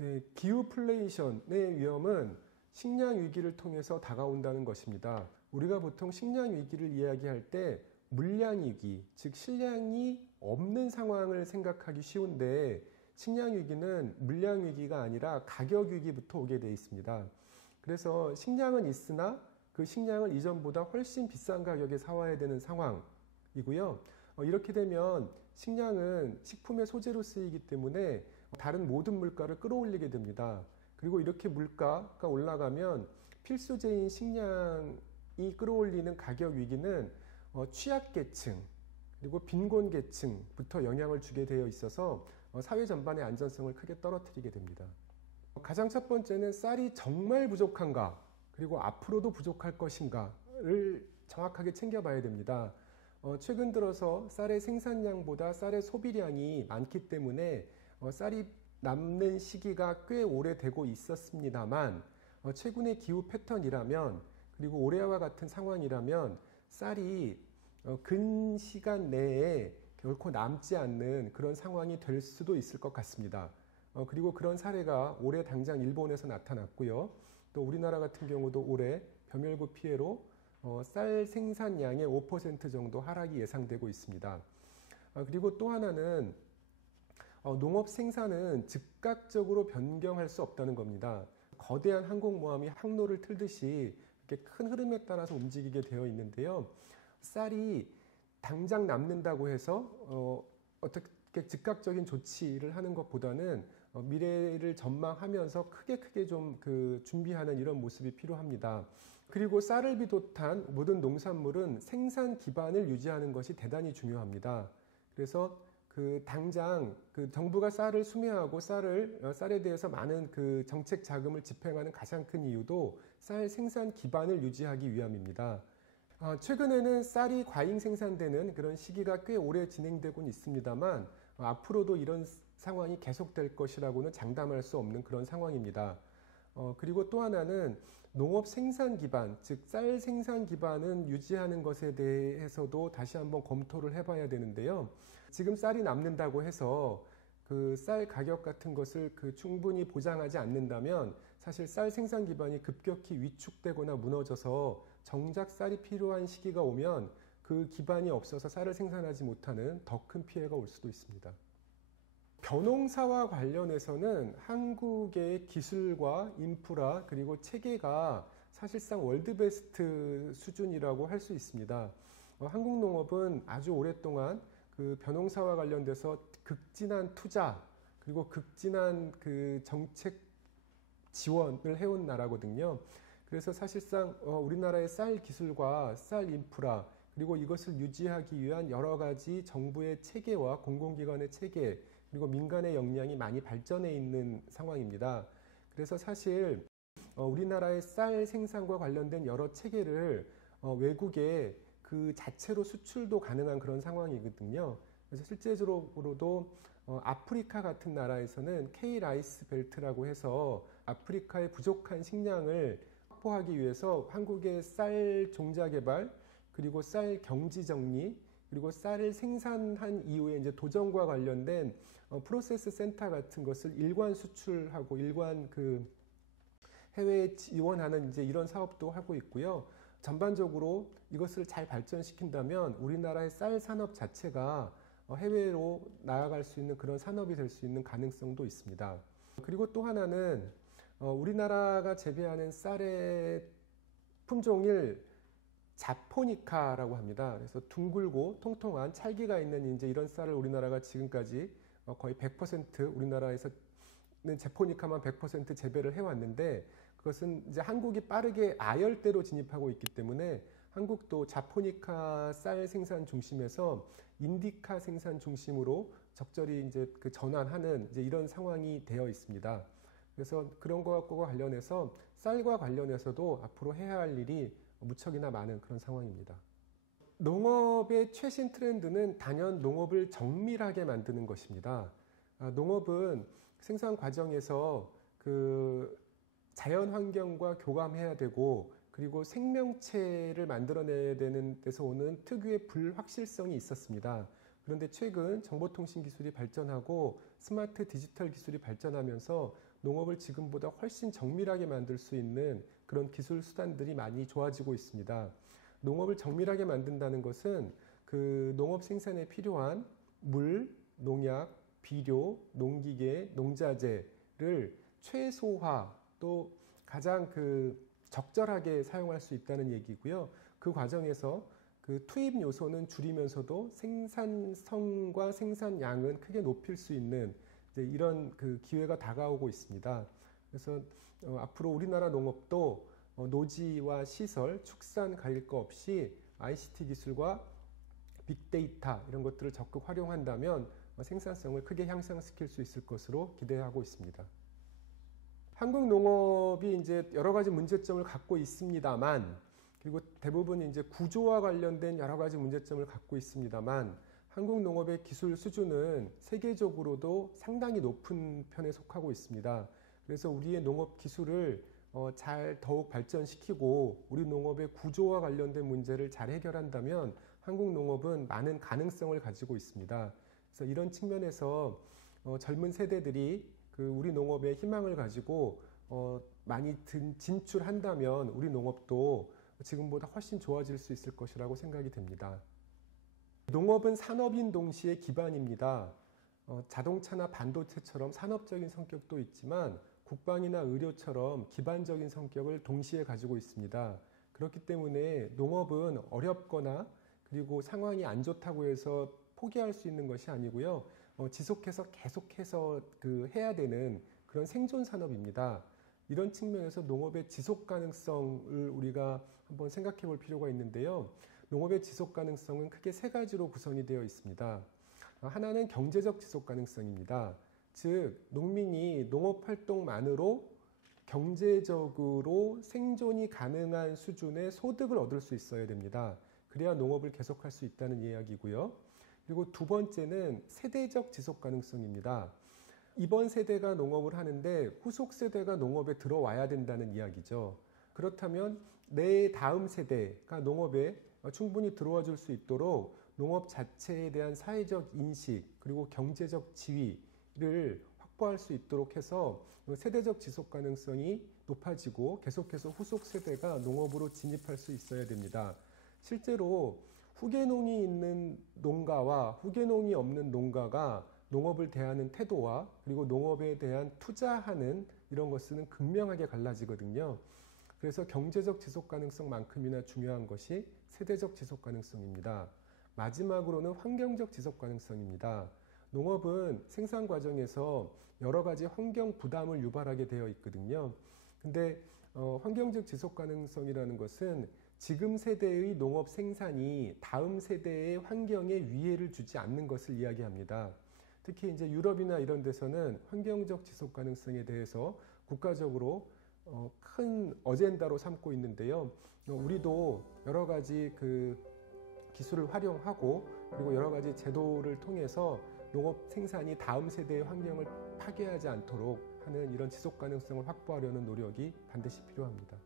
네, 기후플레이션의 위험은 식량 위기를 통해서 다가온다는 것입니다. 우리가 보통 식량 위기를 이야기할 때 물량 위기, 즉 식량이 없는 상황을 생각하기 쉬운데 식량 위기는 물량 위기가 아니라 가격 위기부터 오게 되어 있습니다. 그래서 식량은 있으나 그 식량을 이전보다 훨씬 비싼 가격에 사와야 되는 상황이고요. 이렇게 되면 식량은 식품의 소재로 쓰이기 때문에 다른 모든 물가를 끌어올리게 됩니다. 그리고 이렇게 물가가 올라가면 필수재인 식량이 끌어올리는 가격 위기는 취약계층 그리고 빈곤계층부터 영향을 주게 되어 있어서 사회 전반의 안전성을 크게 떨어뜨리게 됩니다. 가장 첫 번째는 쌀이 정말 부족한가 그리고 앞으로도 부족할 것인가를 정확하게 챙겨봐야 됩니다. 최근 들어서 쌀의 생산량보다 쌀의 소비량이 많기 때문에 쌀이 남는 시기가 꽤 오래되고 있었습니다만 최근의 기후 패턴이라면 그리고 올해와 같은 상황이라면 쌀이 근시간 내에 결코 남지 않는 그런 상황이 될 수도 있을 것 같습니다. 그리고 그런 사례가 올해 당장 일본에서 나타났고요. 또 우리나라 같은 경우도 올해 벼멸구 피해로 쌀 생산량의 5% 정도 하락이 예상되고 있습니다. 그리고 또 하나는 농업 생산은 즉각적으로 변경할 수 없다는 겁니다. 거대한 항공모함이 항로를 틀듯이 이렇게 큰 흐름에 따라서 움직이게 되어 있는데요. 쌀이 당장 남는다고 해서 어떻게 즉각적인 조치를 하는 것보다는 미래를 전망하면서 크게 좀 준비하는 이런 모습이 필요합니다. 그리고 쌀을 비롯한 모든 농산물은 생산 기반을 유지하는 것이 대단히 중요합니다. 그래서 당장 정부가 쌀을 수매하고 쌀에 대해서 많은 정책 자금을 집행하는 가장 큰 이유도 쌀 생산 기반을 유지하기 위함입니다. 최근에는 쌀이 과잉 생산되는 그런 시기가 꽤 오래 진행되고 있습니다만 앞으로도 이런 상황이 계속될 것이라고는 장담할 수 없는 그런 상황입니다. 그리고 또 하나는 농업 생산 기반, 즉 쌀 생산 기반은 유지하는 것에 대해서도 다시 한번 검토를 해봐야 되는데요. 지금 쌀이 남는다고 해서 쌀 가격 같은 것을 충분히 보장하지 않는다면 사실 쌀 생산 기반이 급격히 위축되거나 무너져서 정작 쌀이 필요한 시기가 오면 그 기반이 없어서 쌀을 생산하지 못하는 더 큰 피해가 올 수도 있습니다. 벼농사와 관련해서는 한국의 기술과 인프라 그리고 체계가 사실상 월드베스트 수준이라고 할 수 있습니다. 한국 농업은 아주 오랫동안 벼농사와 관련돼서 극진한 투자 그리고 극진한 정책 지원을 해온 나라거든요. 그래서 사실상 우리나라의 쌀 기술과 쌀 인프라 그리고 이것을 유지하기 위한 여러 가지 정부의 체계와 공공기관의 체계 그리고 민간의 역량이 많이 발전해 있는 상황입니다. 그래서 사실 우리나라의 쌀 생산과 관련된 여러 체계를 외국에 그 자체로 수출도 가능한 그런 상황이거든요. 그래서 실제적으로도 아프리카 같은 나라에서는 K-라이스 벨트라고 해서 아프리카의 부족한 식량을 확보하기 위해서 한국의 쌀 종자 개발 그리고 쌀 경지 정리 그리고 쌀을 생산한 이후에 이제 도정과 관련된 프로세스 센터 같은 것을 일관 수출하고 일관 해외에 지원하는 이제 이런 사업도 하고 있고요. 전반적으로 이것을 잘 발전시킨다면 우리나라의 쌀 산업 자체가 해외로 나아갈 수 있는 그런 산업이 될 수 있는 가능성도 있습니다. 그리고 또 하나는 우리나라가 재배하는 쌀의 품종을 자포니카라고 합니다. 그래서 둥글고 통통한 찰기가 있는 이제 이런 쌀을 우리나라가 지금까지 거의 100% 우리나라에서는 자포니카만 100% 재배를 해왔는데 그것은 이제 한국이 빠르게 아열대로 진입하고 있기 때문에 한국도 자포니카 쌀 생산 중심에서 인디카 생산 중심으로 적절히 이제 전환하는 이제 이런 상황이 되어 있습니다. 그래서 그런 것과 관련해서 쌀과 관련해서도 앞으로 해야 할 일이 무척이나 많은 그런 상황입니다. 농업의 최신 트렌드는 단연 농업을 정밀하게 만드는 것입니다. 농업은 생산 과정에서 자연 환경과 교감해야 되고 그리고 생명체를 만들어내야 되는 데서 오는 특유의 불확실성이 있었습니다. 그런데 최근 정보통신 기술이 발전하고 스마트 디지털 기술이 발전하면서 농업을 지금보다 훨씬 정밀하게 만들 수 있는 그런 기술 수단들이 많이 좋아지고 있습니다. 농업을 정밀하게 만든다는 것은 그 농업 생산에 필요한 물, 농약, 비료, 농기계, 농자재를 최소화 또 가장 적절하게 사용할 수 있다는 얘기고요. 그 과정에서 그 투입 요소는 줄이면서도 생산성과 생산량은 크게 높일 수 있는 이제 이런 기회가 다가오고 있습니다. 그래서 앞으로 우리나라 농업도 노지와 시설, 축산 가릴 거 없이 ICT 기술과 빅데이터 이런 것들을 적극 활용한다면 생산성을 크게 향상시킬 수 있을 것으로 기대하고 있습니다. 한국 농업이 이제 여러 가지 문제점을 갖고 있습니다만, 그리고 대부분 이제 구조와 관련된 여러 가지 문제점을 갖고 있습니다만, 한국 농업의 기술 수준은 세계적으로도 상당히 높은 편에 속하고 있습니다. 그래서 우리의 농업 기술을 더욱 발전시키고 우리 농업의 구조와 관련된 문제를 잘 해결한다면 한국 농업은 많은 가능성을 가지고 있습니다. 그래서 이런 측면에서 젊은 세대들이 우리 농업에 희망을 가지고 많이 진출한다면 우리 농업도 지금보다 훨씬 좋아질 수 있을 것이라고 생각이 됩니다. 농업은 산업인 동시에 기반입니다. 자동차나 반도체처럼 산업적인 성격도 있지만 국방이나 의료처럼 기반적인 성격을 동시에 가지고 있습니다. 그렇기 때문에 농업은 어렵거나 그리고 상황이 안 좋다고 해서 포기할 수 있는 것이 아니고요. 지속해서 계속해서 해야 되는 그런 생존 산업입니다. 이런 측면에서 농업의 지속 가능성을 우리가 한번 생각해 볼 필요가 있는데요. 농업의 지속 가능성은 크게 세 가지로 구성이 되어 있습니다. 하나는 경제적 지속 가능성입니다. 즉, 농민이 농업 활동만으로 경제적으로 생존이 가능한 수준의 소득을 얻을 수 있어야 됩니다. 그래야 농업을 계속할 수 있다는 이야기고요. 그리고 두 번째는 세대적 지속 가능성입니다. 이번 세대가 농업을 하는데 후속 세대가 농업에 들어와야 된다는 이야기죠. 그렇다면 내 다음 세대가 농업에 충분히 들어와 줄 수 있도록 농업 자체에 대한 사회적 인식 그리고 경제적 지위를 확보할 수 있도록 해서 세대적 지속 가능성이 높아지고 계속해서 후속 세대가 농업으로 진입할 수 있어야 됩니다. 실제로 후계농이 있는 농가와 후계농이 없는 농가가 농업을 대하는 태도와 그리고 농업에 대한 투자하는 이런 것은 극명하게 갈라지거든요. 그래서 경제적 지속 가능성만큼이나 중요한 것이 세대적 지속 가능성입니다. 마지막으로는 환경적 지속 가능성입니다. 농업은 생산 과정에서 여러 가지 환경 부담을 유발하게 되어 있거든요. 근데 환경적 지속 가능성이라는 것은 지금 세대의 농업 생산이 다음 세대의 환경에 위해를 주지 않는 것을 이야기합니다. 특히 이제 유럽이나 이런 데서는 환경적 지속 가능성에 대해서 국가적으로 큰 어젠다로 삼고 있는데요. 우리도 여러 가지 기술을 활용하고 그리고 여러 가지 제도를 통해서 농업 생산이 다음 세대의 환경을 파괴하지 않도록 하는 이런 지속 가능성을 확보하려는 노력이 반드시 필요합니다.